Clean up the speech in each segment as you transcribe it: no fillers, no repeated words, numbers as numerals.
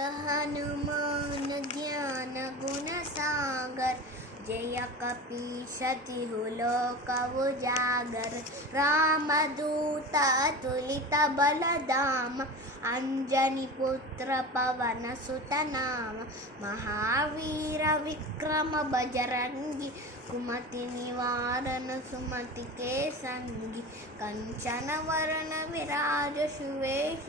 हनुमान ज्ञान गुण सागर, जय कपीशति लोक उजागर। रामदूत अतुलित बल धाम, अंजनी पुत्र पवन सुत नाम। महावीर विक्रम बजरंगी, कुमति निवारण सुमति के संगी। कंचन वरण विराज सुवेश,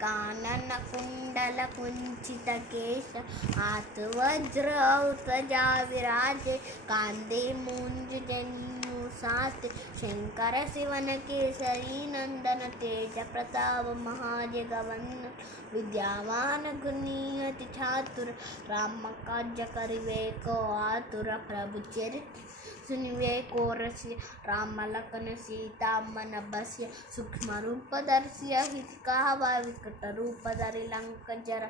कानन कुंडल कुंचित केश। हाथ वज्र ध्वजा विराजे, कांधे मूंज जनेऊ साथ। शंकर शिवन केसरी नंदन, तेज प्रताप महाजगवंदन। विद्यावान गुणी अति चातुर, राम काज करिवे को आतुर। प्रभु चरित्र सुनिवे को रसिया, राम लखन सीता मन बसिया। सूक्ष्म रूप धरसिया हित कहवा, विकट रूप धरि लंक जरा।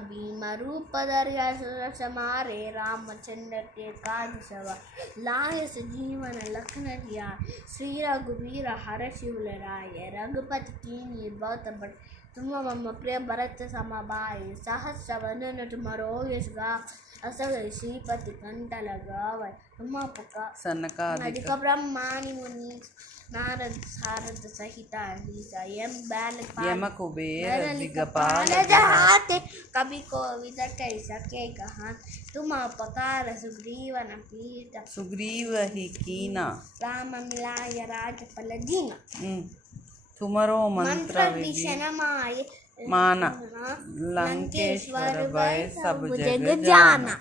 भीम रूप धरि असुर संहारे, रामचंद्र के काज सवारे। लाए संजीवन लखन जियाए, श्री रघुवीर हरषि उर लाए। रघुपति कीन्ही बहुत बड़ाई, तुम मम प्रिय भरत सम भाई। सहस वदन तुमरो यश गावै, अस श्रीपति कंठ लगावै। तुम सनकादिक ब्रह्मादि मुनीस, नारद सारद सहित अहिसा। यम कुबेर दिगपाल जहाते, कवि कोविद कहि सके कहाते। तुम उपकार सुग्रीवन प्रीत, सुग्रीव ही कीना। राम मिलाय राजपल दीना। तुमरो मंत्र विभीषण माय, माना। लंकेश्वर भय सब जग जाना।